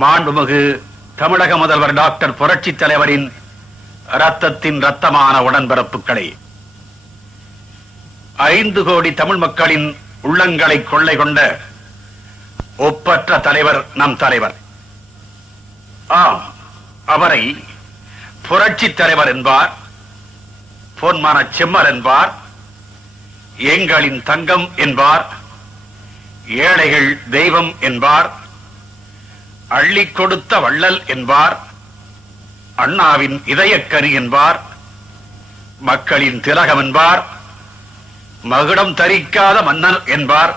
மாண்புமிகு தமிழக முதல்வர் டாக்டர் புரட்சி தலைவரின் ரத்தத்தின் ரத்தமான உடன்பிறப்புகளே, 5 கோடி தமிழ் மக்களின் உள்ளங்களை கொள்ளை கொண்ட ஒப்பற்ற தலைவர் நம் தலைவர். ஆம், அவரை புரட்சி தலைவர் என்பார், பொன்மான செம்மர் என்பார், எங்களின் தங்கம் என்பார், ஏழைகள் தெய்வம் என்பார், அள்ளி கொடுத்த வள்ளல் என்பார், அண்ணாவின் இதயக்கரி என்பார், மக்களின் திலகம் என்பார், மகுடம் தரிக்காத மன்னர் என்பார்.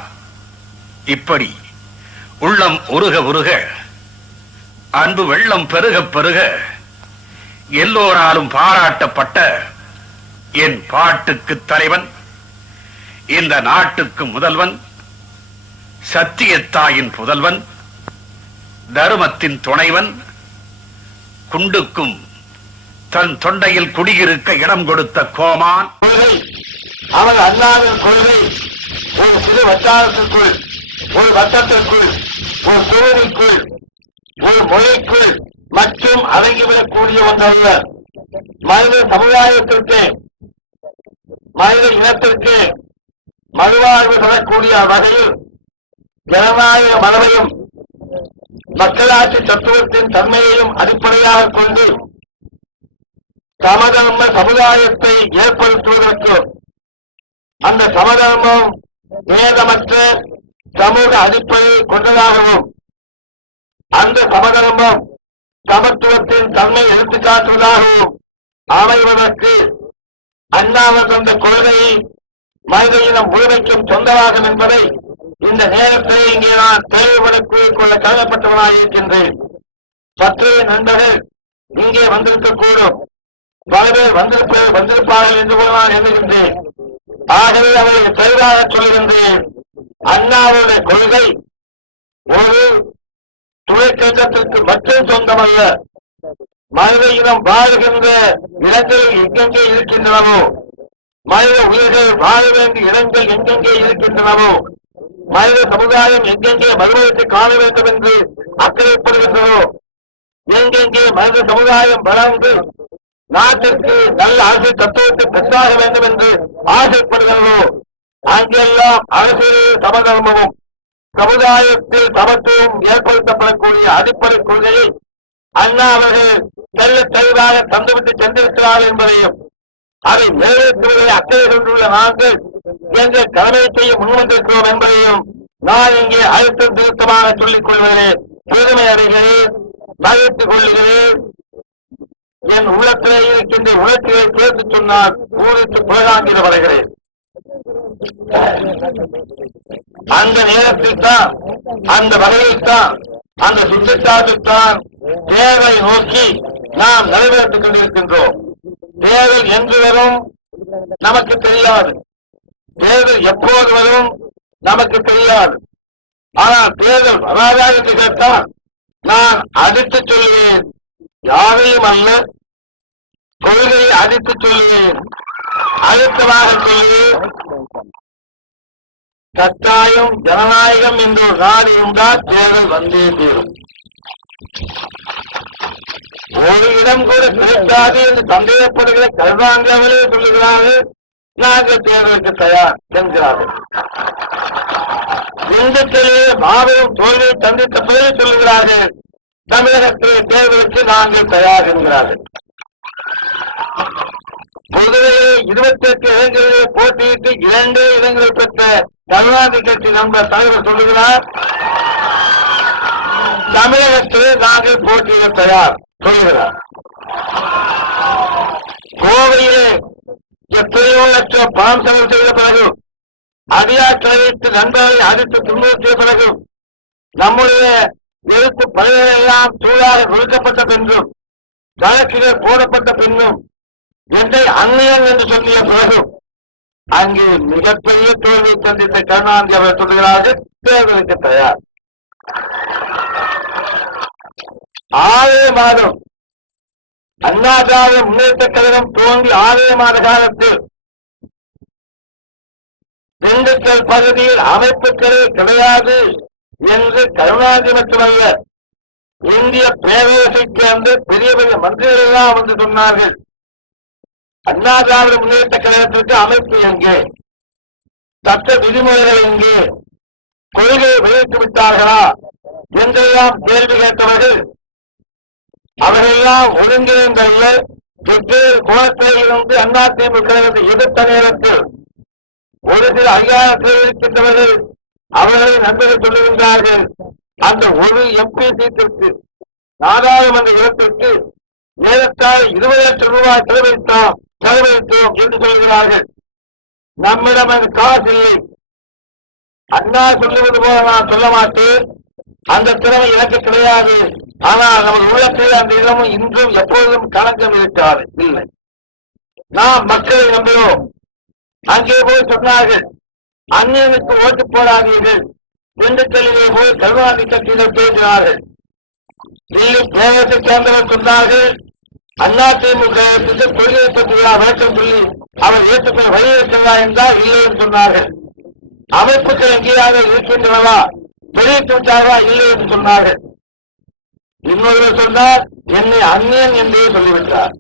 இப்படி உள்ளம் உருக உருக, அன்பு வெள்ளம் பெருக பெருக, எல்லோராலும் பாராட்டப்பட்ட என் பாட்டுக்கு தலைவன், இந்த நாட்டுக்கு முதல்வன், சத்தியத்தாயின் புதல்வன், தருமத்தின் துணைவன், குண்டுக்கும் தன் தொண்டையில் குடியிருக்க இடம் கொடுத்த கோமான். அவன் அண்ணாவின் கொள்கை ஒரு சிறு வட்டாரத்திற்குள், ஒரு வட்டத்திற்குள், ஒரு தொகுதிக்குள், ஒரு மொழிக்குள் மற்றும் அடங்கிவிடக்கூடிய ஒன்றல்ல. மனித சமுதாயத்திற்கு, மனித இனத்திற்கு மறுவாழ்வு தரக்கூடிய வகையில் ஜனநாயக மரபையும் மக்களாட்சி தத்துவத்தின் தன்மையையும் அடிப்படையாக கொண்டு சமதர்ம சமுதாயத்தை ஏற்படுத்துவதற்கு, அந்த சமதர்மம் வேதமற்ற சமூக அடிப்படையை கொண்டதாகவும், அந்த சமதர்மம் சமத்துவத்தின் தன்மை எடுத்துக்காட்டுவதாகவும் அமைவதற்கு அண்ணாவர் தந்த கொள்கையை மனித இனம் முழுமைக்கும் சொந்தமாகும் என்பதை இந்த நேரத்தை இங்கே நான் தேவைப்பட கூறிக்கொள்ள கடமைப்பட்டவனாக இருக்கின்றேன். பத்திரிகை நண்பர்கள் இங்கே வந்திருக்கக்கூடும், பல பேர் வந்திருப்பார்கள் என்று கூட நான் எண்ணுகின்றேன். ஆகவே அவரை தெளிவாக சொல்கின்றேன். அண்ணாவுடைய கொள்கை ஒரு துணைக்கட்டத்திற்கு மட்டும் சொந்தமல்ல. மனித இனம் வாழ்கின்ற இடங்களில் எங்கெங்கே இருக்கின்றனவோ, மனித உயிர்கள் வாழ வேண்டிய இடங்கள் எங்கெங்கே இருக்கின்றனவோ, மனித சமுதாயம் எங்கெங்கே மறுமலர்ச்சி காண வேண்டும் என்று அக்கறைப்படுகின்றனோ, எங்கெங்கே மனித சமுதாயம் வளர்ந்து நாட்டிற்கு நல்ல அரசியல் தத்துவத்தை பெற்றாக வேண்டும் என்று ஆசைப்படுகிறதோ, அங்கெல்லாம் அரசியல் சமதர்மமும் சமுதாயத்தில் சமத்துவம் ஏற்படுத்தப்படக்கூடிய அடிப்படை கொள்கையை அண்ணா அவர்கள் தெல்ல தெளிவாக தந்துவிட்டு சென்றிருக்கிறார்கள் என்பதையும், அதை நிறைவேற்றுவதை அக்கறை கொண்டுள்ள நாங்கள் எங்கள் கடமை செய்ய முன்வந்திருக்கிறோம் என்பதையும் நான் இங்கே அழுத்தம் திருத்தமாக சொல்லிக் கொள்கிறேன். பெருமை அடைகிறேன், மகிழ்ச்சி கொள்கிறேன். என் உள்ளத்திலே இருக்கின்ற உணர்ச்சியை சேர்த்து சொன்னால் ஊருக்கு புலகாங்கிட வருகிறேன். அந்த நேரத்தில் தான், அந்த வகையில் தான், அந்த சுற்றுச்சாட்டுத்தான் தேர்தலை நோக்கி நாம் நிறைவேற்றிக் கொண்டிருக்கின்றோம். தேர்தல் என்று வரும் நமக்கு தெரியாது, தேர்தல் எப்போது வரும் நமக்கு தெரியாது. ஆனால் தேர்தல் வராதா என்று கேட்டால் நான் அடித்து சொல்லுவேன், யாரையும் அல்ல, கொள்கையை அடித்து சொல்லுவேன், அழுத்தமாக சொல்லுவேன். கட்டாயம் ஜனநாயகம் என்ற ஒரு நாடு இருந்தால் தேர்தல் வந்தே தீரும். ஒரு இடம் கூட கிடைக்காது என்று சந்தேகப்படுகிற கருணாநிதிகளே சொல்லுகிறார்கள், நாங்கள் தேர்தலுக்கு தயார் என்கிறார்கள். இந்துக்களே மாபெரும் தோல்வியை சந்தித்த பிறகு சொல்லுகிறார்கள், தமிழகத்திலே தேர்தலுக்கு நாங்கள் தயார் என்கிறார்கள். பொதுவிலே 28 இடங்களிலே போட்டியிட்டு 2 இடங்களை பெற்ற கருணாநிதி கட்சி நண்பர் தலைவர் சொல்லுகிறார், தமிழகத்திலே நாங்கள் போட்டியிட தயார் சொல்லுகிறார். கோவையிலே எத்தனையோ லட்சம் பணம் செலவு செய்த பிறகு, அதிகாரத்தை வைத்து நண்பர்களை அடித்து துன்புறுத்திய பிறகு, நம்முடைய எழுத்து பணிகள் எல்லாம் சூழாக நொறுக்கப்பட்ட பின்னும், வழக்குகள் போடப்பட்ட பின்னும், என்னை அந்நியன் என்று சொல்லிய பிறகு, அங்கே மிகப்பெரிய தோல்வியை சந்தித்த கருணாநிதி அவர் சொல்லுகிறார்கள், தேர்தலுக்கு தயார். 6 மாதம் அண்ணா திராவிட முன்னேற்ற கழகம் துவங்கி 6 மாத காலத்தில் திண்டுக்கல் பகுதியில் அமைப்புகளே கிடையாது என்று கருணாநிதி மட்டுமல்ல, இந்திய பேரரசைச் சேர்ந்த பெரிய பெரிய மந்திரிகள் எல்லாம் வந்து சொன்னார்கள், அண்ணா திராவிட முன்னேற்ற கழகத்திற்கு அமைப்பு எங்கே, சட்ட விதிமுறைகள் எங்கே, கொள்கையை வெளியிட்டு விட்டார்களா என்றெல்லாம் கேள்வி கேட்டவர்கள் அவரெல்லாம் ஒருங்கிணைந்தல்ல வெவ்வேறு கோணத்திலிருந்து அதிமுக கழகத்தை எதிர்த்த நேரத்தில் ஒரு சில அதிகாரத்தில் இருக்கின்றவர்கள் அவர்களை நண்பர்கள் சொல்லுகின்றார்கள், அந்த ஒரு எம்பி சீட்டிற்கு நாடாளுமன்ற இடத்திற்கு ஏறத்தாழ 20 லட்சம் ரூபாய் செலவழித்தோம் என்று சொல்கிறார்கள். நம்மிடம் அந்த காசு இல்லை. அண்ணா சொல்லுவது போல நான் சொல்ல மாட்டேன், அந்த திறமை எனக்கு கிடையாது. ஆனால் நமது உள்ளத்தில் அந்த இடமும் இன்றும் எப்பொழுதும் களங்கம் இருக்காது இல்லை. நாம் மக்களை நம்புகிறோம். அங்கே போய் சொன்னார்கள், அந்நியனுக்கு ஓட்டு போடாதீர்கள். திண்டுக்கல்லிலே போய் கருணாநிதி கட்சியினர் பேசினார்கள். டெல்லி பேரரசை சேர்ந்தவர் சொன்னார்கள், அதிமுக கொள்கை பற்றியா விளக்கம் சொல்லி அவர் ஏற்றுக்கொள்ள வலியுறுத்தா என்றால் இல்லை என்று சொன்னார்கள். அமைப்புகள் எங்கேயாக இருக்கின்றனவா, வெளியிட்டு விட்டார்களா இல்லை என்று சொன்னார்கள். இன்னொருவர் சொன்னார், என்னை அந்நியன் என்றே சொல்லிவிட்டார்.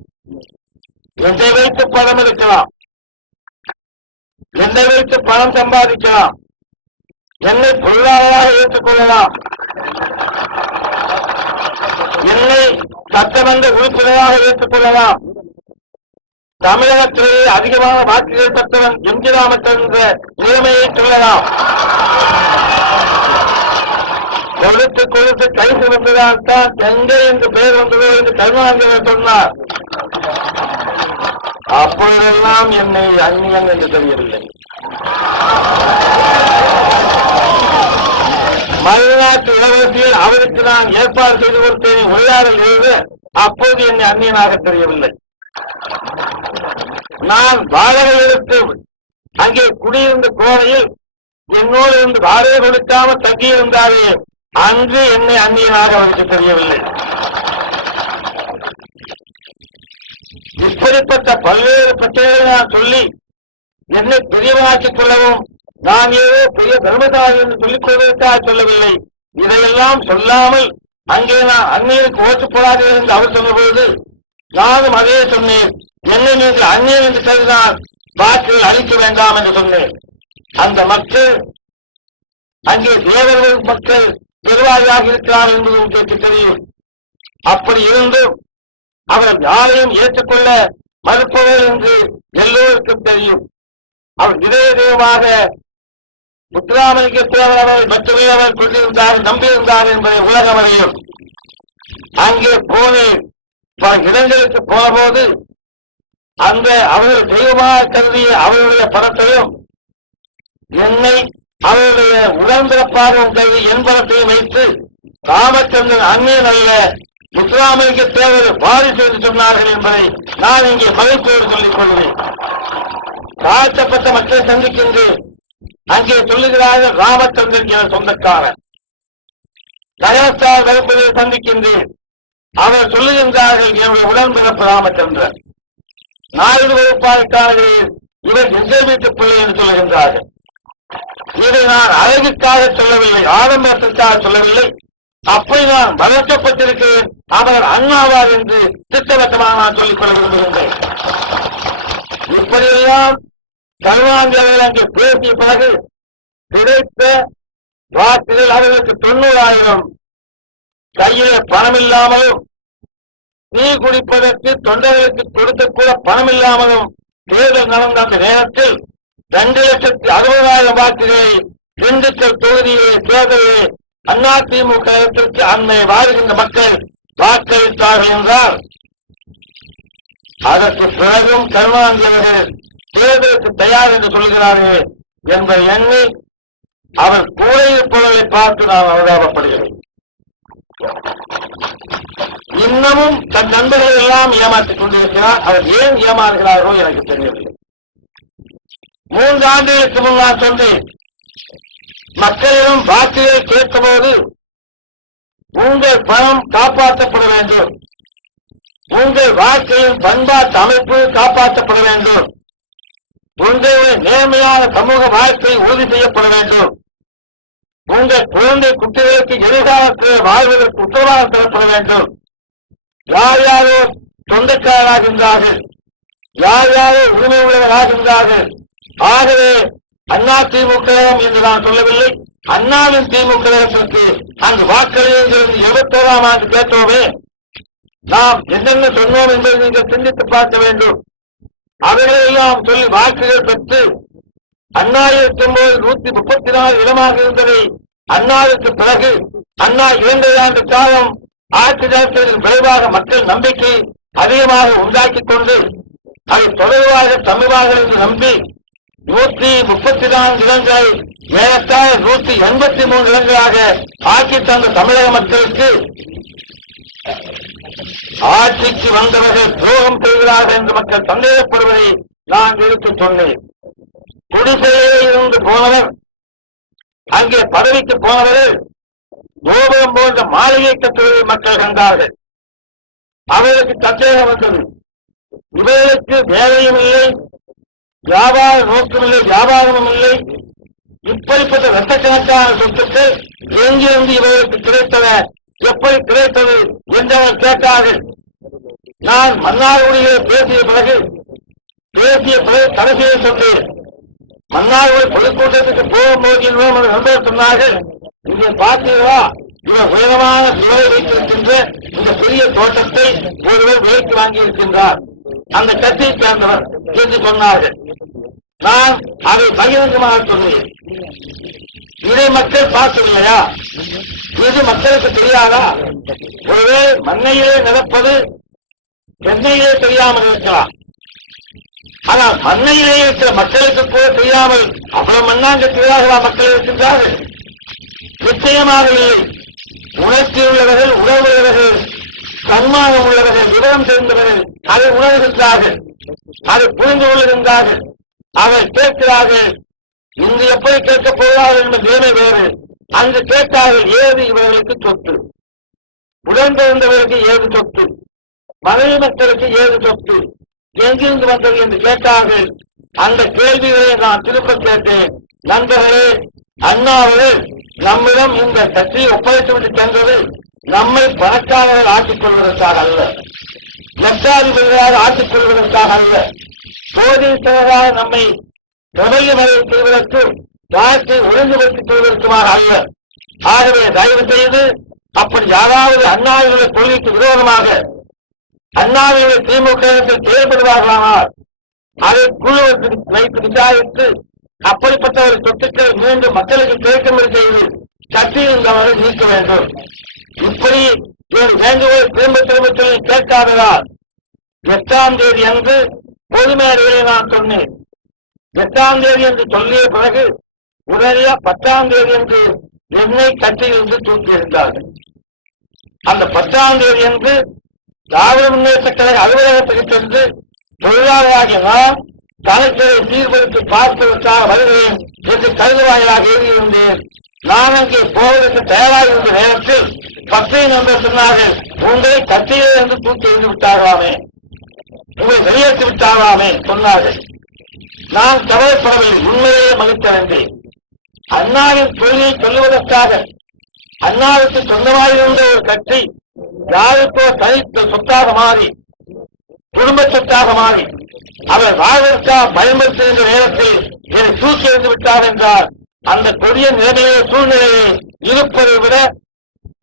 என்னை வைத்து பணம் இருக்கலாம், என்னை வைத்து பணம் சம்பாதிக்கலாம், என்னை பொருளாதார ஏற்றுக்கொள்ளலாம், என்னை சட்டமன்ற உறுப்பினராக ஏற்றுக்கொள்ளலாம், தமிழகத்திலேயே அதிகமான வாக்குகள் பெற்றவன் எம்.ஜி. ராமச்சந்திரன் என்ற நிலைமையை சொல்லலாம். கொடுத்து கொடுத்து கை சிறந்ததால் தான் கங்கை என்று பெயர் வந்ததோ என்று கருணாநிதி சொன்னார். அப்பொழுதெல்லாம் என்னை அந்நியன் என்று தெரியவில்லை. மறுநாட்டு இளவரசியில் அவருக்கு நான் ஏற்பாடு செய்து கொடுத்தேன் உரையாடல் எழுத, அப்போது என்னை அந்நியனாக தெரியவில்லை. நான் வாடகை எடுத்து அங்கே குடியிருந்த கோவையில் என்னோடு இருந்து வாடகை கொடுக்காமல் தங்கியிருந்தாரே, அன்று என்னை அந்நியனாக அவருக்கு தெரியவில்லை. இப்படிப்பட்ட பல்வேறு பிரச்சனைகளை நான் சொல்லி என்னை பெரியவனாக்கிக் கொள்ளவும், நான் ஏதோ பெரிய தர்மதாரி என்று சொல்லிக் கொள்வதற்காக சொல்லவில்லை. இதையெல்லாம் சொல்லாமல் அங்கே நான் அந்நியனுக்கு ஓட்டு போடாதீர்கள் என்று அவர் சொன்னபோது நானும் அதே சொன்னேன். என்னை நீங்கள் அந்நியன் என்று கருதினால் வாக்குகள் அளிக்க வேண்டாம் என்று சொன்னேன். அந்த மக்கள் அங்கே தேவர்கள் மக்கள் பெருவாரியாக இருக்கிறார் என்பது உங்களுக்கு தெரியும். அப்படி இருந்தும் அவர் யாரையும் ஏற்றுக்கொள்ள மறுப்பவர் என்று எல்லோருக்கும் தெரியும். அவர் இதய தெய்வமாக முத்துராமலிங்க தேவர் மட்டுமே அவர் கொண்டிருந்தார், நம்பியிருந்தார் என்பதை உலகம் அறியும். அங்கே போனேன். பல இடங்களுக்கு போன போது அந்த அவர்கள் தெய்வமாக கருதிய அவருடைய படத்தையும் என்னை அவருடைய உடன்பிறப்பாக கருதி என் படத்தையும் வைத்து ராமச்சந்திரன் அந்நியன் அல்ல, முத்துராமலிங்க தேவர் வாரிசு என்று சொன்னார்கள் என்பதை நான் இங்கே மகிழ்ச்சியோடு சொல்லிக் கொள்கிறேன். தாழ்த்தப்பட்ட மக்களை சந்திக்கின்றேன். அங்கே சொல்லுகிறார்கள், ராமச்சந்திரன் என சொந்தக்காரன். நகரத்தார் வகுப்பதை சந்திக்கின்றேன். அவர் சொல்லுகின்றார்கள், என்னுடைய உடன்பிறப்பு ராமச்சந்திரன். நாயுடு வகுப்பாளர்காரர்கள் இவர் எங்கள் வீட்டு பிள்ளை என்று சொல்லுகின்றார்கள். இதை நான் அழகுக்காக சொல்லவில்லை, ஆடம்பரத்திற்காக சொல்லவில்லை. அப்படி நான் வளர்க்கப்பட்டிருக்கிறேன், அவர் அண்ணாவார் என்று திட்டவட்டமாக நான் சொல்லிக் கொள்ள விரும்புகின்றேன். இப்படியெல்லாம் கருணாநிதி அவர்கள் அங்கே பேசிய பிறகு கிடைத்த வாக்குகள் அவர்களுக்கு 90,000. கையிலே பணம் இல்லாமலும் டீ குடிப்பதற்கு தொண்டர்களுக்கு கொடுக்க கூட பணம் இல்லாமலும் தேர்தல் நடந்த அந்த நேரத்தில் 2,60,000 வாக்குகளை திண்டுக்கல் தொகுதியிலே தேர்தலிலே அதிமுக அந்த வாழ்கின்ற மக்கள் வாக்களித்தார்கள் என்றால், அதற்கு பிறகும் கருணாநிதி அவர்கள் தேர்தலுக்கு தயார் என்று சொல்கிறார்கள் என்ற எண்ணி அவர் கூட இருப்பவர்களை பார்த்து நான் அவதாபப்படுகிறேன். இன்னமும் தன் நண்பர்கள் எல்லாம் ஏமாற்றிக் கொண்டிருக்கிறார். அவர் ஏன் ஏமாறுகிறார்களோ எனக்கு தெரியவில்லை. 3 ஆண்டுகளுக்கு முன்னால் சொன்னேன், மக்களிடம் வாக்குகளை கேட்கும்போது உங்கள் பணம் காப்பாற்றப்பட வேண்டும், உங்கள் வாக்கின் பண்பாட்டு அமைப்பு காப்பாற்றப்பட வேண்டும், உங்களுடைய நேர்மையான சமூக வாழ்க்கை உறுதி செய்யப்பட வேண்டும், உங்கள் குழந்தை குட்டிகளுக்கு எதிர்காலத்தில் வாழ்வதற்கு உத்தரவாதம் தரப்பட வேண்டும். யார் யாரோ சொந்தக்காரராகின்றார்கள், யார் யாரோ உரிமை உள்ளவராகின்றார்கள். ஆகவே அண்ணா திமுக என்று நான் சொல்லவில்லை, அண்ணாவின் திமுக அந்த வாக்களிலிருந்து 71ஆம் ஆண்டு கேட்டோமே, நாம் என்னென்ன சொன்னோம் என்பதை நீங்கள் சிந்தித்து பார்க்க வேண்டும். அவைகளெல்லாம் சொல்லி வாக்குகள் பெற்று அண்ணா 134 இடமாக இருந்ததை அண்ணாவிற்கு பிறகு அண்ணா 2 ஆண்டு காலம் ஆட்சி நடத்துவதற்கு விரைவாக மக்கள் நம்பிக்கை அதிகமாக உண்டாக்கிக் கொண்டு அதை தொடர்பாக தமிழாக என்று நம்பி 134 இடங்களை ஏறத்தாழ 183 இடங்களாக ஆக்கி தந்த தமிழக மக்களுக்கு ஆட்சிக்கு வந்தவர்கள் துரோகம் செய்கிறார்கள் என்று மக்கள் சந்தேகப்படுவதை நான் எடுத்துச் சொன்னேன். குடிசையிலே இருந்து போனவர், அங்கே பதவிக்கு போனவர்கள் கோபுரம் போன்ற மாளிகை கட்டுவதை மக்கள் கண்டார்கள். அவர்களுக்கு சந்தேகம் வந்தது, இவர்களுக்கு வேலையும் இல்லை, வியாபார நோக்கம் இல்லை, வியாபாரமும் இல்லை, இப்படிப்பட்ட லட்சக்கணக்கான சொத்துக்கள் எங்கிருந்து இவர்களுக்கு கிடைத்தன, எப்படி கிடைத்தது என்று அவர் கேட்டார்கள். நான் மன்னார்குடியிலே பேசிய பிறகு கடைசியை சொன்னேன். மன்னார்குடி பொதுக்கூட்டத்துக்கு போகும்போது நண்பர் சொன்னார்கள், இங்கே பார்த்தீர்களா, இவர் உயரமான விலை வைத்திருக்கின்ற இந்த பெரிய தோட்டத்தை ஒருவர் விலைக்கு வாங்கியிருக்கின்றார், அந்த கட்சியை சேர்ந்தவர் என்று சொன்னார்கள். நான் அதை பகிரங்கமாக சொன்னேன். இதை மக்கள் பார்க்கவில்லையா? இது மக்களுக்கு தெரியாதா? ஒருவேளை மண்ணையிலே நடப்பது சென்னையிலே தெரியாமல் இருக்கலாம், ஆனால் மண்ணையிலே இருக்கிற மக்களுக்கு கூட தெரியாமல் அவ்வளவு மண்ணாங்கத்திலாக மக்கள் இருக்கின்றார்கள். நிச்சயமாக இல்லை. உணர்ச்சி உள்ளவர்கள், உணர்வுள்ளவர்கள், சன்மானம் உள்ளவர்கள், விவரம் தெரிந்தவர்கள் அதை உணர்கின்றார்கள், அதை புரிந்து கொள்கின்றார்கள். அவர் கேட்கிறார்கள், இங்கு எப்படி கேட்கப் போகிறார்கள் என்ற நிலைமை வேறு. அங்கு கேட்டார்கள், ஏது இவர்களுக்கு சொத்து, உடன்பிறந்தவர்களுக்கு ஏது சொத்து, மனைவி மக்களுக்கு ஏது சொத்து, எங்கிருந்து வந்தது என்று கேட்டார்கள். அந்த கேள்விகளை நான் திரும்ப கேட்டேன். நண்பர்களே, அண்ணாவர்கள் நம்மிடம் இந்த கட்சியை ஒப்படைத்துவிட்டு சென்றது நம்மை பணக்காரர்கள் ஆக்கிக் கொள்வதற்காக அல்ல, லட்சாதிபதிகளாக ஆக்கிக் கொள்வதற்காக அல்ல, கோடீஸ்வரராக நம்மை பிரபல்யமறை செய்வதற்கு வாழ்க்கை ஒழுங்குபடுத்திக் கொள்வதற்குமாக அல்ல. ஆகவே தயவு செய்து அப்படி யாராவது அண்ணாவினுடைய கொள்கைக்கு விரோதமாக அண்ணாவினுடைய திமுக செயல்படுவார்களானால் அதை குழுவத்தில் வைத்து விசாரித்து அப்படிப்பட்ட ஒரு சொத்துக்களை மீண்டும் மக்களுக்கு கிடைக்கும்படி செய்து கட்சியில் அவரை நீக்க வேண்டும். இப்படி ஒரு வேண்டுகோள் திரும்ப சொல்லி கேட்காததால் 8ஆம் தேதி அன்று பொது மேடையிலே நான் சொன்னேன். 8ஆம் தேதி என்று சொல்லிய பிறகு உடனடியாக 10ஆம் தேதி என்று என்னை கட்சியிலிருந்து தூக்கியிருந்தார்கள். அந்த 10ஆம் தேதி என்று திராவிட முன்னேற்ற கழக அலுவலகத்துக்கு சென்று தொழிலாளராகிய நான் கலெக்டரை சீர்படுத்தி பார்ப்பதற்காக வருகிறேன் என்று கருதுவாயிலாக எழுதியிருந்தேன். நான் அங்கே போவதற்கு தயாராக இருந்த நேரத்தில் 10 நண்பர் சொன்னார்கள், உங்களை கட்சியிலே இருந்து தூக்கி எறிந்து விட்டார்களாமே, உங்களை வெளியேற்றி விட்டார்களாமே சொன்னார்கள். நான் கவலைப்படவில்லை, உண்மையிலேயே மகிழ்ச்சியடைந்தேன். அண்ணாவின் தொழிலை சொல்லுவதற்காக அண்ணாவுக்கு சொந்தமாக இருந்த ஒரு கட்சி யாருக்கோ தனித்த சொத்தாக மாறி, குடும்ப சொத்தாக மாறி அவர் வாழ்வதற்காக பயன்படுத்துகின்ற நேரத்தில் என்னை தூக்கி எறிந்து விட்டார் என்றால் அந்த கொடிய நிலைமையை சூழ்நிலையை இருப்பதை விட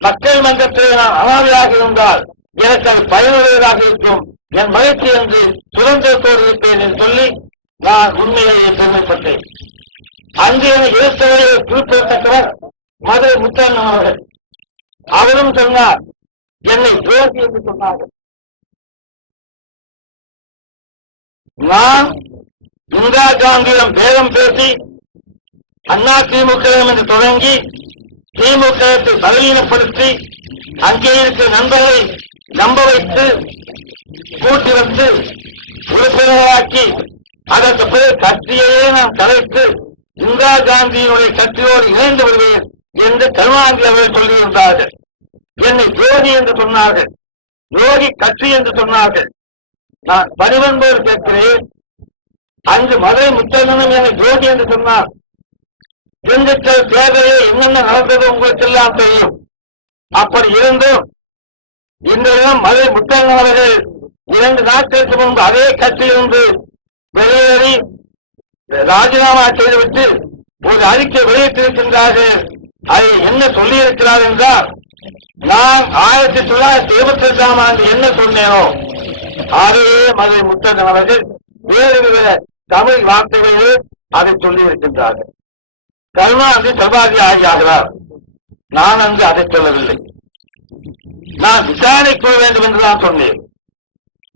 மக்கள் மன்றத்தில் நான் அனாதையாக இருந்தால் எனக்கு அது பயனுள்ளதாக இருக்கும், என் மகிழ்ச்சி என்று சுதந்திரத்தோடு இருப்பேன் என்று சொல்லி நான் உண்மையிலேயே பெருமைப்பட்டேன். அங்கு என்னை எதிர்த்தவரை குறிப்பிடத்தக்கவர் மதுரை முத்தண்ணன் அவர்கள். அவரும் சொன்னார், என்னை துரோகி என்று சொன்னார்கள். நான் இந்திரா காந்தியிடம் பேரம் பேசி அண்ணா திமுக என்று தொடங்கி திமுகத்தை பலவீனப்படுத்தி அங்கே இருக்கிற நண்பர்களை நம்ப வைத்து கூட்டி வந்து உறுப்பினராக்கி அதற்கு பிறகு கட்சியையே நான் கலைத்து இந்திரா காந்தியினுடைய கட்சியோடு இணைந்து விடுவேன் என்று கருணாநிதி அவர்கள் சொல்லியிருந்தார்கள். என்னை ஜோதி என்று சொன்னார்கள், யோகி கட்சி என்று சொன்னார்கள். நான் பணிவன்போடு கேட்கிறேன், அங்கு மதுரை முத்தண்ணனும் என்னை ஜோதி என்று சொன்னார். திண்டுக்கல் தேர்தலில் என்னென்ன நடந்தது உங்களுக்கு எல்லாம் தெரியும். அப்படி இருந்தும் இன்றையும் மதுரை முத்தரசன் அவர்கள் 2 நாட்களுக்கு முன்பு அதே கட்சியிலிருந்து வெளியேறி ராஜினாமா செய்துவிட்டு ஒரு அறிக்கை வெளியிட்டிருக்கின்றார்கள். அதை என்ன சொல்லியிருக்கிறார் என்றால், நான் 1922ஆம் ஆண்டு என்ன சொன்னேனோ அதையே மதுரை முத்தரசன் அவர்கள் வேறு தமிழ் வார்த்தைகளில் அதை சொல்லியிருக்கின்றார்கள். கருணாநிதி சர்வாதிகாரி ஆகிறார். நான் அங்கு அதை சொல்லவில்லை. நான் விசாரணை கூற வேண்டும் என்றுதான் சொன்னேன்.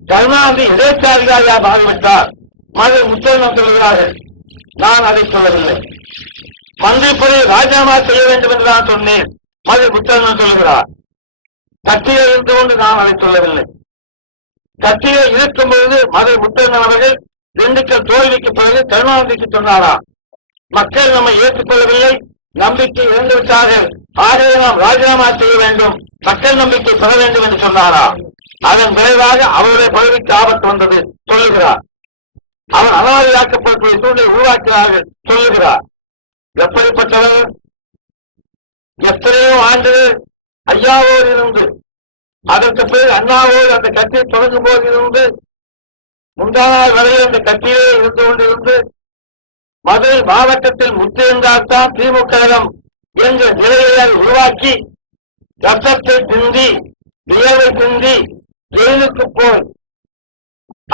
கருணாநிதி எதேச்சாதிகாரியாக ஆகிவிட்டார் மதுரை முத்தரசன் சொல்கிறார்கள். நான் அதை சொல்லவில்லை. மந்திரிப்படி ராஜினாமா செய்ய வேண்டும் என்று நான் சொன்னேன். மதுரை முத்தரசன் சொல்கிறார். கட்சியில் இருந்து கொண்டு நான் அதை சொல்லவில்லை. கட்சியில் இருக்கும் பொழுது மதுரை முத்தரசன் அவர்கள் திண்டுக்கல் தோல்விக்கு பிறகு கருணாநிதிக்கு சொன்னாரா, மக்கள் நம்மை ஏற்றுக்கொள்ளவில்லை, நம்பிக்கை இழந்து விட்டார்கள், ஆகவே நாம் ராஜினாமா செய்ய வேண்டும், மக்கள் நம்பிக்கை பெற வேண்டும் என்று சொன்னாரா? அதன் விளைவாக அவருடைய பதவிக்கு ஆபத்து வந்தது சொல்லுகிறார். அவர் அனாதையாக்கப்பட்ட சூழலை உருவாக்கிறார்கள் சொல்லுகிறார். எப்படிப்பட்டவர்? எத்தனையோ ஆண்டு ஐயாவோடு இருந்து அதற்கு பிறகு அண்ணாவோடு அந்த கட்சியை தொடங்கும் போது இருந்து முந்தானால் வரையில் அந்த கட்சியிலே இருந்து கொண்டிருந்து மதுரை மாவட்டத்தில் முத்திருந்தால்தான் திமுக என்ற நிலையை உருவாக்கி ரத்தத்தை சிந்தி வியர்வை சிந்தி ஜெயிலுக்கு போய்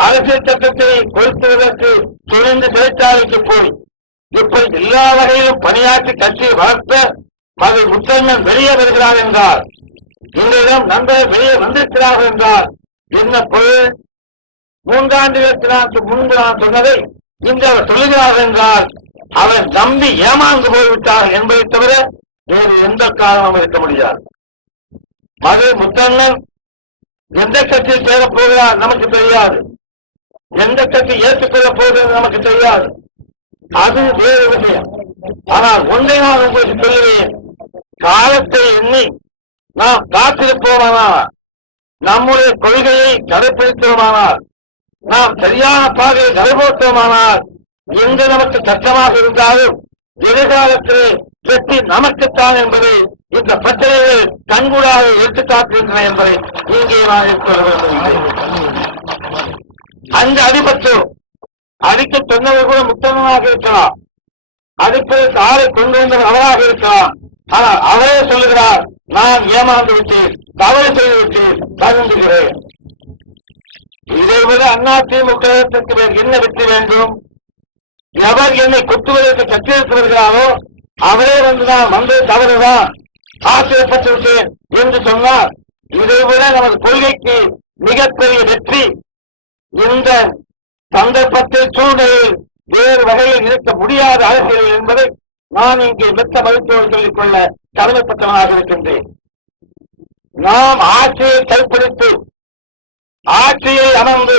அரசியல் சட்டத்தை கொளுத்துவதற்கு துணிந்து சிறைச்சாலைக்கு போய் இப்படி எல்லா வகையிலும் பணியாற்றி கட்சியை வளர்த்த மதுரை முத்தரசன் வெளியே வருகிறார் என்றார். எங்களிடம் நண்பர்கள் வெளியே வந்திருக்கிறார்கள் என்றார். என்ன பொருள்? 3 ஆண்டுகளுக்கு முன்பு நான் சொன்னதை இன்று அவர் சொல்லுகிறார்கள் என்றால் அவர் நம்பி ஏமாந்து போய்விட்டார் என்பதை தவிர வேறு எந்த காரணமும் இருக்க முடியாது. மதுரை முத்தரசன் எந்த கட்சியில் சேரப் போகிறார் நமக்கு தெரியாது. எந்த கட்சி ஏற்றுக்கொள்ளப் போகிறது நமக்கு தெரியாது. அது வேறு விஷயம். ஆனால் ஒன்றை நான் உங்களுக்கு சொல்லுவேன். காலத்தை எண்ணி நாம் காத்திருப்போமானால், நம்முடைய கொள்கையை கடைபிடித்தோமானால், நாம் சரியான பாதையை நடைபோட்டோமானால், எங்கு நமக்கு கஷ்டமாக இருந்தாலும் எதிர்காலத்திலே வெற்றி நமக்குத்தான் என்பதை இந்த பிரச்சனைகள் கண்கூடாக எடுத்துக்காட்டுகின்றன என்பதை இங்கே நான் சொல்ல விரும்புகிறேன். அந்த அடிபட்டு அடிக்க சொன்னவர் கூட முத்தமாக இருக்கலாம், அடிப்பதற்கு ஆளை கொண்டு வந்தவர் அவராக இருக்கலாம். ஆனால் அவரே சொல்லுகிறார், நான் ஏமாந்து விட்டேன், தவறு செய்து விட்டேன், வருந்துகிறேன். இதைவிட அதிமுக என்ன வெற்றி வேண்டும்? எவர் என்னை கொத்துவதற்கு கட்சியெடுத்து வருகிறாரோ அவரே வந்து நான் வந்தது தவறுதான், ஆச்சரியப்பட்டு விட்டேன் என்று சொன்னார். இதைவிட நமது கொள்கைக்கு மிகப்பெரிய வெற்றி இந்த சந்தர்ப்பத்தில் சூழ்நிலையில் வேறு வகையில் இருக்க முடியாத அரசியல் என்பதை நான் இங்கே மெத்த மருத்துவம் சொல்லிக் கொள்ள கடமைப்பட்டவனாக இருக்கின்றேன். நாம் ஆட்சியை கைப்பிடித்து ஆட்சியை அமர்ந்து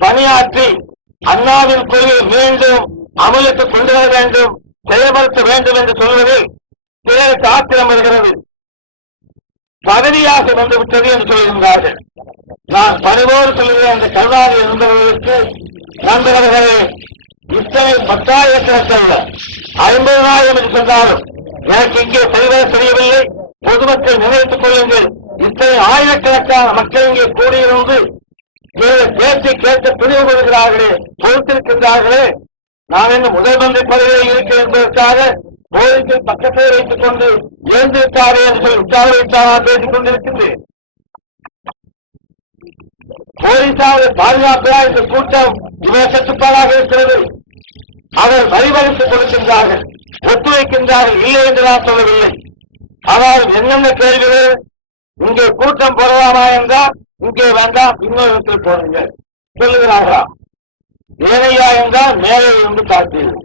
பணியாற்றி அண்ணாவின் கொள்கையை மீண்டும் அமலுக்கு கொண்டு வர வேண்டும், செயல்படுத்த வேண்டும் என்று சொல்வதில் சிலருக்கு ஆத்திரம் வருகிறது. பதவியாக வந்துவிட்டது என்று சொல்கின்றார்கள். நான் பணிவோடு சொல்லுகிற அந்த கருணாநிதி இருந்தவர்களுக்கு நண்பர்களே, இத்தனை 10,000 50,000 என்று சொன்னாலும் எனக்கு இங்கே சரிவர தெரியவில்லை. பொதுமக்கள் நினைத்துக் கொள்ளுங்கள், இத்தனை ஆயிரக்கணக்கான மக்கள் இங்கே கூடியிருந்து பேச்சு கேட்க துணிவு கொள்கிறார்களே, பொறுத்திருக்கின்றார்களே. நான் இன்னும் முதல் மந்திரி பதவியில் இருக்கிறேன் என்பதற்காக போலீஸை பக்கத்தில் வைத்துக் கொண்டு இழந்திருக்காரே என்று சொல்லி உற்சாக பேசிக் கொண்டிருக்கின்றேன். போலீசாரை பாதுகாப்பதா இந்த கூட்டம் இவர் கட்டுப்பாடாக இருக்கிறது. அவர் வரிவகுத்துக் கொடுக்கின்றார்கள், ஒத்துழைக்கின்றார்கள், இல்லை என்று நான் சொல்லவில்லை. ஆனால் என்னென்ன கேள்விகள்? இங்கே கூட்டம் போடலாமா என்றால் இங்கே வேண்டாம், இன்னொரு இடத்தில் போடுங்க சொல்லுகிறார்களா? ஏனையா என்றால் மேலே இருந்து காட்டீர்கள்.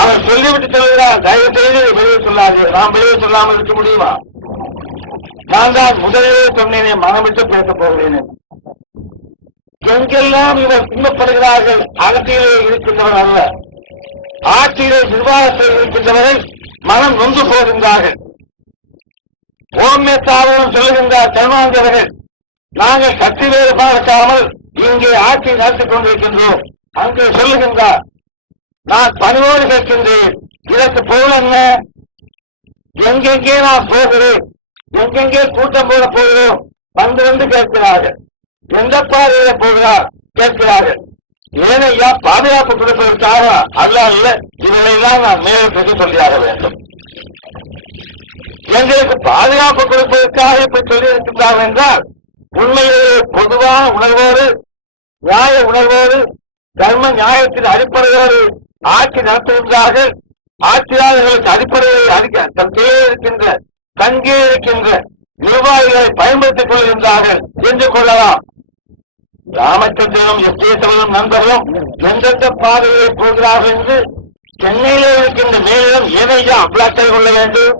அவர் சொல்லிவிட்டு சொல்லுகிறார், தயவு செய்து வெளியே சொல்லாதீர்கள். நாம் வெளியே சொல்லாமல் இருக்க முடியுமா? நான் தான் முதலிலே சொன்னேனே, மனமிட்டு பேசப் போகிறேன். எங்கெல்லாம் இவர் துன்பப்படுகிறார்கள் அரசியலே இருக்கின்றவர் அல்ல, ஆட்சியிலே நிர்வாகத்தில் இருக்கின்றவர்கள் மனம் நொந்து போகின்றார்கள். ஓமேத்தாவும் சொல்லுகின்றார் கருணாநிதி அவர்கள், நாங்கள் கட்சி வேறு பார்க்காமல் இங்கே ஆட்சி நடத்திக் கொண்டிருக்கின்றோம், அங்கே சொல்லுகின்றார், நான் பணிவோடு கேட்கின்றேன், இதற்கு பொருள் என்ன? எங்கெங்கே நான் போகிறேன், எங்கெங்கே கூட்டம் போட போகிறோம் வந்து கேட்கிறார்கள். எந்த பாதையில போகிறார் கேட்கிறார்கள். ஏனையா பாதுகாப்பு கொடுப்பதற்காக அல்ல, இவரையெல்லாம் நான் மேலும் பேச சொல்லியாக வேண்டும். எங்களுக்கு பாதுகாப்பு கொடுப்பதற்காக இப்படி சொல்லியிருக்கின்றார்கள் என்றால் உண்மையிலேயே பொதுவான உணர்வோடு, நியாய உணர்வோடு, தர்ம நியாயத்தின் அடிப்படையோடு ஆட்சி நடத்துகின்றார்கள். ஆட்சியாளர்களுக்கு அடிப்படையை இருக்கின்ற தங்கே இருக்கின்ற நிர்வாகிகளை பயன்படுத்திக் கொள்கின்றார்கள் என்று கொள்ளலாம். ராமச்சந்திரனும் எஸ்டேசவனும் நண்பர்களும் எந்தெந்த பாதையை போகிறார்கள் என்று சென்னையிலே இருக்கின்ற மேலிடம் ஏனையா அப்ளாக்கை கொள்ள வேண்டும்?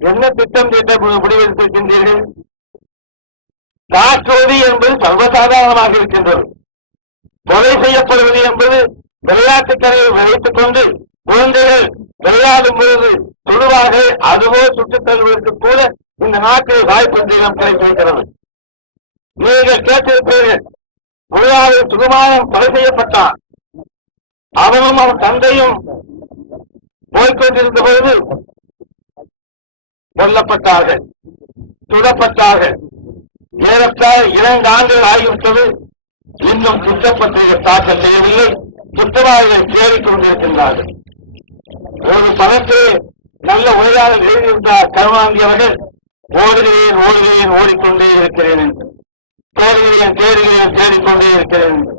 என்ன திட்டம் தீட்ட முடிவெடுத்திருக்கின்றீர்கள்? காற்றோடி என்பது சர்வசாதாரணமாக இருக்கின்றது. கொலை செய்யப்படுவது என்பது விளையாட்டுக்கரையில் வைத்துக் கொண்டு குழந்தைகள் விளையாடும் பொழுது தொழுவாக அதுவோ சுட்டுத் தருவதற்கு கூட இந்த நாட்டில் வாய்ப்பு கிடைத்திருக்கிறது. நீங்கள் கேட்டிருப்பீர்கள், உலகாவில் சுகுமாரன் கொலை செய்யப்பட்டான், அவனும் அவன் தந்தையும் போய்கொண்டிருந்த பொழுது கொல்லப்பட்டார்கள், சுடப்பட்டார்கள். ஏறத்தாழ 2 ஆண்டுகள் ஆகிவிட்டது. இன்னும் குற்றப்பத்திரிகை தாக்கல் செய்யவில்லை. குற்றவாளிகளை தேடிக் கொண்டிருக்கின்றார்கள். ஒரு பதத்தில் நல்ல உரையாடல் எழுதியிருந்தார் கருணாநிதி அவர்கள், ஓடுகிறேன் ஓடுகிறேன் ஓடிக்கொண்டே இருக்கிறேன் என்று, தேடுகிறேன் தேடுகிறேன் தேடிக்கொண்டே இருக்கிறேன் என்று.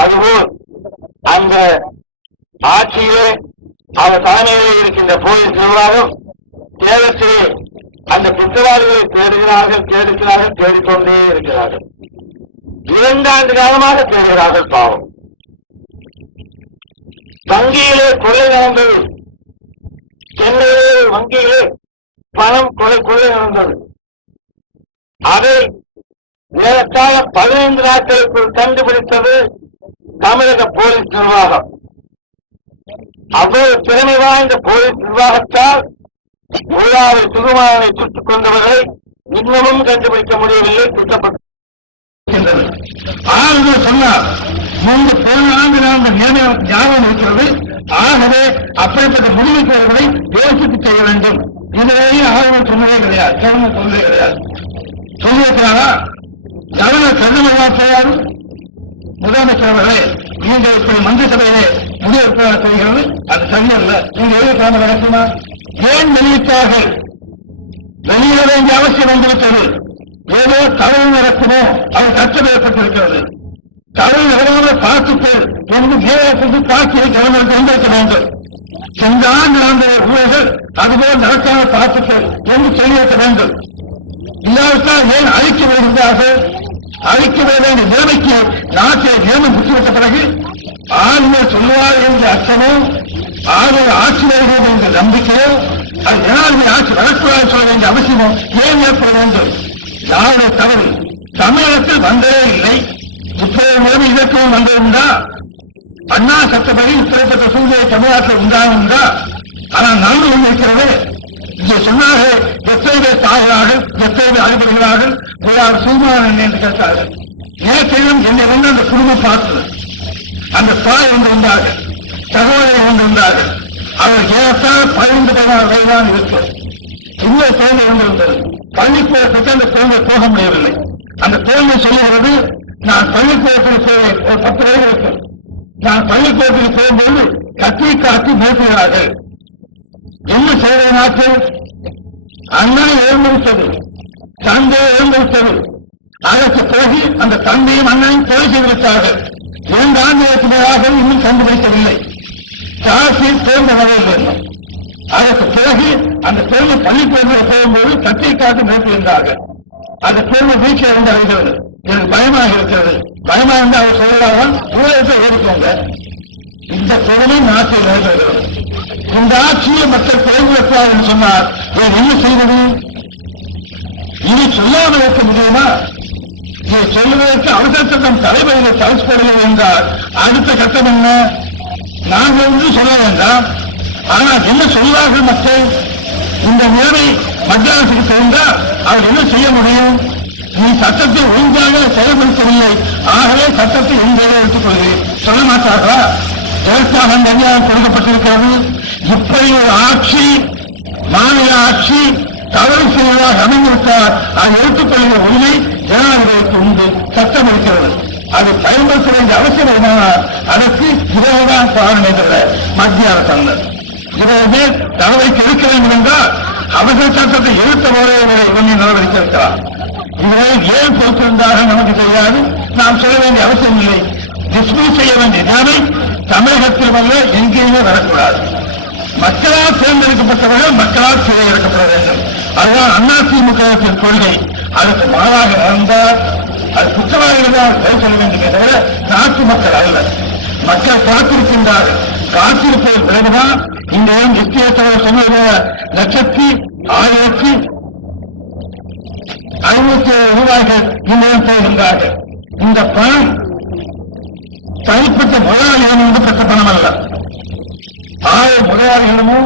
அதுபோல் அந்த ஆட்சியிலே அவர் தலைமையிலே இருக்கின்ற போலீஸ் நிர்வாகம் தேடத்திலே அந்த குற்றவாளிகளை தேடுகிறார்கள் தேடுகிறார்கள் தேடிக்கொண்டே இருக்கிறார்கள். 2 ஆண்டு காலமாக தேடுகிறார்கள். பாவம். வங்கியிலே கொலை நடந்தது. சென்னையிலே வங்கியிலே பணம் கொள்ளை நடந்தது. அதை ஏறத்தாழ 15 நாட்களுக்குள் கண்டுபிடித்தது தமிழக போலீஸ் நிர்வாகம். அவ்வளவு திறமை வாய்ந்த போலீஸ் நிர்வாகத்தால் உள்ளாவை சுகுமாரனை சுட்டுக் கொண்டவர்களை இன்னமும் கண்டுபிடிக்க முடியவில்லை. குற்றப்பட்டு ஆளுநர் சொன்னார், முன்பு போன ஆண்டு நடந்த ஞாபகம் இருக்கிறது. ஆகவே அப்படிப்பட்ட முடிவுகளை யோசித்து செய்ய வேண்டும். இதுவரையே ஆளுநர் சொன்னதே கிடையாது, கவர்னர் சொன்னதே கிடையாது. சொல்லியிருக்கிறாரா? கவர்னர் சொன்னதெல்லாம் செய்யாது. முதலமைச்சர் அவர்களே, நீங்கள் இப்படி மந்திரி சபையிலே முடிவெடுப்பதாக தெரிகிறது, அது சரியல்ல. நீங்க எழுதிக்காம நடக்குமா? ஏன் வெளியிட்டார்கள்? வெளியிட வேண்டிய அவசியம் வந்துவிட்டது. ஏதோ தவறு நடக்குமோ அது கஷ்டம் ஏற்பட்டிருக்கிறது. தவறு நடவாமல் பார்த்துக்கள் என்று மேலே காட்சியை கவர்மெண்ட் வந்திருக்க வேண்டும். சென்ற ஆண்டு நடந்த ஊழல்கள் அதுபோல் நடக்காமல் பார்த்துக்கள் என்று சொல்லியிருக்க வேண்டும். இல்லாவிட்டால் ஏன் அழிக்க வருகின்றார்கள்? அழிக்க வேண்டிய நிலைமைக்கு நாட்டில் நியமனம் பெற்றுவிட்ட பிறகு ஆளுநர் சொல்லுவார் என்ற அர்த்தமோ, ஆளுநர் ஆட்சி வருகிறது என்ற நம்பிக்கையோ, அது ஜனாதிபதி ஆட்சி வரக்கூடாது சொல்ல வேண்டிய அவசியமோ ஏன் ஏற்பட வேண்டும்? யாருடைய தவறு? தமிழகத்தில் வந்ததே இல்லை. இப்போது நிலைமை இதற்கும் வந்திருந்தா அண்ணா சட்டப்படி இப்படிப்பட்ட சூழ்நிலை தமிழ்நாட்டில் உண்டாகுந்தா? ஆனால் நடந்து கொண்டிருக்கிறது. இங்கே சொன்னார்கள், எத்தனை பேர் தாய்கிறார்கள், எத்தனை பேர் அடிபடுகிறார்கள், ஒரு சூழ்நிலை என்று கேட்டார்கள். நேற்றையும் என்னை வந்து அந்த குடும்பம் பார்த்தது. அந்த தாய் வந்து வந்தார்கள், சகோதரி வந்து வந்தார்கள். அவர் ஏறத்தால் 15-16 வயதுதான் இருக்கு. இன்னொரு குழந்தை வந்திருந்தது. பள்ளிக்கூடத்துக்கு அந்த குழந்தை போக முடியவில்லை. அந்த குழந்தை சொல்லுகிறது, நான் பள்ளிக்கூடத்தில் போவேன். ஒரு 10 வயது இருக்கு. நான் பள்ளிக்கூடத்தில் போகும்போது கத்தி காட்டி பேசுகிறார்கள். என்ன செய்த நாட்டு? அண்ணா இழந்துவிட்டது, தந்தை இழந்துவிட்டது. அதற்கு பிறகு அந்த தந்தையும் அண்ணனையும் கொலை செய்துவிட்டார்கள். 2 ஆண்டுகளுக்கு மேலாக இன்னும் கண்டுபிடிக்கவில்லை. காசி தேர்ந்த வரவில்லை. அதற்கு பிறகு அந்த பெருமை பள்ளிக்கூடத்தில் போகும்போது கத்தை காட்டு மேற்கொண்டார்கள். அந்த பெருமை வீட்டில் இருந்து அறிகிறது. எனக்கு பயமாக இருக்கிறது. பயமாக இருந்து அவர் சொல்லலாம், ஊழலத்தை ஓடிக்கோங்க. இந்த பெருமை நாட்டில் வருகிறது. இந்த ஆட்சியை மக்கள் குறைவுறுத்தார் என்று சொன்னார். என்ன செய்வது? இனி சொல்லாமல் இருக்க முடியுமா? இதை சொல்லுவதற்கு அவசர சட்டம் தலைவர்கள் தவிர்க்கப்படுகிறது என்றால் அடுத்த கட்டம் என்ன? நாங்கள் ஒன்று சொல்ல வேண்டாம். ஆனால் என்ன சொல்வார்கள் மக்கள்? இந்த நிலைமை மத்திய அரசுக்கு தெரிந்தால் அவர் என்ன செய்ய முடியும்? நீ சட்டத்தை ஒழுங்காக செயல்படுத்தவில்லை, ஆகவே சட்டத்தை எங்கேயே எடுத்துக் கொள்கிறேன் சொல்ல மாட்டார்களா? எதற்காக அந்த அதிகாரம் கொடுக்கப்பட்டிருக்கிறது? இப்படி ஒரு ஆட்சி, மாநில ஆட்சி தவறு செய்வதாக அமைந்துவிட்டால் அதை எடுத்துக்கொள்கிற உரிமை ஜனாதிபதிக்கு உண்டு, சட்டம் இருக்கிறது. அதை பயன்படுத்த வேண்டிய அவசியம் இருந்தால் அதற்கு இவர்கள்தான் காரணம் என்ற மத்திய அரசாங்கம் 20 பேர் நடவடிக்கை எடுக்க வேண்டும் என்றால் அவசர சட்டத்தை எடுத்த போதே நடவடிக்கை எடுக்கலாம். இவரை ஏன் பொறுத்திருந்தாக நமக்கு தெரியாது, நாம் சொல்ல வேண்டிய அவசியம் இல்லை. டிஸ்மிஸ் செய்ய வேண்டிய நிலைமை தமிழகத்தில் வல்ல எங்கேயுமே வரக்கூடாது. மக்களால் தேர்ந்தெடுக்கப்பட்டவர்கள் மக்களால் சிறையிறக்கப்பட வேண்டும். அதுதான் அதிமுகவின் கொள்கை. அதற்கு மாறாக நடந்தால் அது குற்றவாளிகள் தான் சொல்ல வேண்டுமே தவிர நாட்டு மக்கள் அல்ல. மக்கள் காத்திருக்கின்றார்கள். காத்திருப்பதன் பிறகுதான் இந்த நிச்சயத்தோடு சொன்ன 1,1000,500 ரூபாய்கள் இன்னும் போகின்றார்கள். இந்த பணம் தனிப்பட்ட முதலாளிகளும் வந்து பெற்ற பணம் அல்ல. 1000 முதலாளிகளுமோ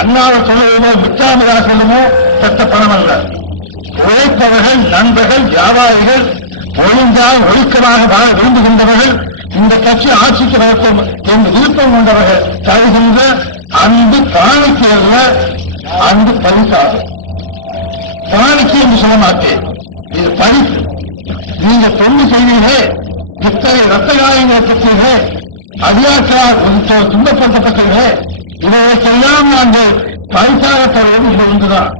அண்ணாவை சொல்லுவதோ மிச்சாமிராசனமோ பெற்ற பணம் அல்ல. உழைப்பவர்கள், நண்பர்கள், வியாபாரிகள், ஒழுங்காக ஒழுக்கமாக வாழ விரும்புகின்றவர்கள், இந்த கட்சி ஆட்சிக்கு வரட்டும் என்று விருப்பம் கொண்டவர்கள் தருகின்ற அன்பு காணிக்கை அல்ல, அன்பு பரிசாகும். காணிக்கை என்று சொல்ல மாட்டேன், இது பரிசு. நீங்க தொண்டு செய்வீர்களே, இத்தகைய ரத்த காயங்களை பெற்றீர்களே, அதிகாரத்தால் துன்பப்படுத்தப்பட்டீர்களே, இவர்களுக்கெல்லாம் நாங்கள் பரிசாக தருவது இது ஒன்றுதான்.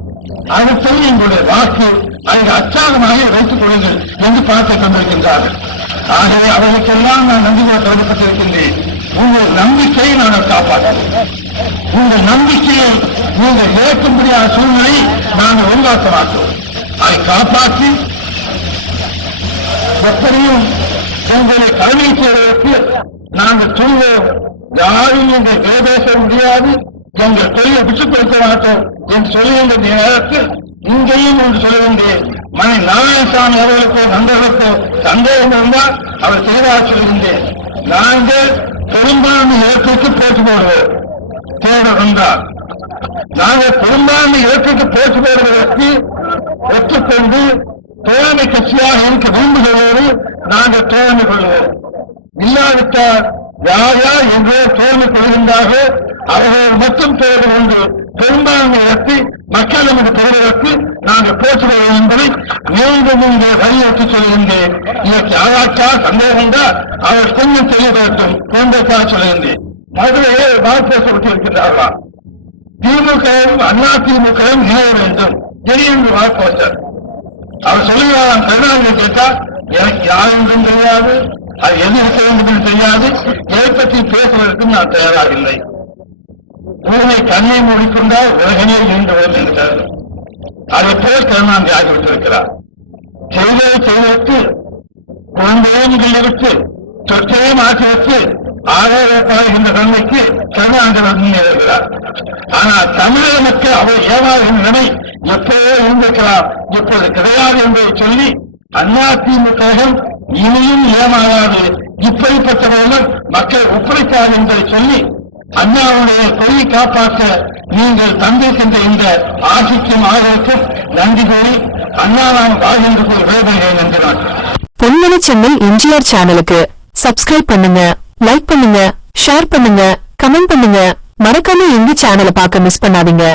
அடுத்தது எங்களுடைய வாக்கு அதை அச்சாகமாக வைத்துக் கொள்ளுங்கள் என்று பார்த்துக் கொண்டிருக்கின்றார்கள். ஆகவே அவர்களுக்கெல்லாம் நான் நம்பிக்கையாக தொடங்கப்பட்டிருக்கின்றேன். உங்கள் நம்பிக்கையை நாங்கள் காப்பாற்றுவோம். உங்கள் நம்பிக்கையை நீங்கள் இழக்கும்படியான சூழ்நிலை நாங்கள் உருவாக்க மாட்டோம். அதை காப்பாற்றி எப்படியும் உங்களை கல்வி செய்வதற்கு நாங்கள் சொல்வோம். யாரும் எங்கள் பேச முடியாது, எங்கள் தொழிலை விட்டுக் கொடுக்க மாட்டோம் என்று சொல்லுகின்ற நேரத்தில் இங்கேயும் ஒன்று சொல்ல வேண்டிய மனை நாராயணசாமி அவர்களுக்கோ நண்பர்களுக்கோ சந்தேகம் இருந்தால் அவர் தெளிவாக சொல்கின்றேன். நாங்கள் பெரும்பான்மை இலக்கிற்கு போட்டு போடுவோம். தேவைந்தால் நாங்கள் பெரும்பான்மை இலக்கிற்கு போட்டு போடுவதற்கு ஒத்துக்கொண்டு தோழமை கட்சியாக இருக்க விரும்புகிறோடு நாங்கள் தோழமை கொள்வோம். இல்லாவிட்டால் யார் யார் என்று தோழமை கொள்கின்றார்கள் அவர்கள் மட்டும் தேர்வு கொண்டு பெரும்பான்மை இடத்தை மக்கள் நமக்கு பெறுவதற்கு நாங்கள் பேசுகிறோம் என்பதை மீண்டும் இங்கே வலியுறுத்தி சொல்கின்றேன். இதற்கு யாராக்கால் சந்தேகம் தான் அவர் கொஞ்சம் தெளிவுபடுத்தும் போன்றதாக சொல்கின்றேன். மதுரையே வாய்ப்பேசப்பட்டிருக்கின்றார்களா? திமுகவும் அதிமுகவும் இணைய வேண்டும் என்று வாய்ப்போச்சார். அவர் சொல்லுகிறார், கருணாநிதி கேட்டால் எனக்கு யார் என்றும் தெரியாது, அது எது இருக்க வேண்டும் என்று தெரியாது, எதை பற்றி பேசுவதற்கு நான் தயாராக இல்லை. ஊரை கண்ணை மூடிக்கொண்டால் உலகனே நீண்டு வரும் என்கிறார். அதை போல் கருணாநிதி ஆகிவிட்டிருக்கிறார். செய்ததை செய்வதற்கு குழந்தைகள் இருக்கு சொற்றையும் ஆட்சி வச்சு ஆதரவாகின்ற தன்மைக்கு கருணாநிதி இருக்கிறார். ஆனால் தமிழக மக்கள் அவர் ஏமாறுகின்ற நிலை எப்போதோ இருந்திருக்கலாம், இப்போது கிடையாது என்பதை சொல்லி அதிமுகவும் இனியும் ஏமாறாது, இப்படிப்பட்டவர்கள் மக்கள் ஒப்படைத்தார் என்பதை சொல்லி அண்ணாவுடைய கொள்கை காப்பாற்ற நீங்கள் தந்திருக்கின்ற இந்த ஆட்சிக்கும் ஆதரவுக்கும் நன்றி கூறி அண்ணாவான் வாழ்கின்ற போது விளைவுகிறேன் என்கிறார். பொன்மன சென்னை எம்ஜிஆர் சேனலுக்கு சப்ஸ்கிரைப் பண்ணுங்க, லைக் பண்ணுங்க, ஷேர் பண்ணுங்க, கமெண்ட் பண்ணுங்க. மறக்காம எங்க சேனலை பார்க்க மிஸ் பண்ணாதீங்க.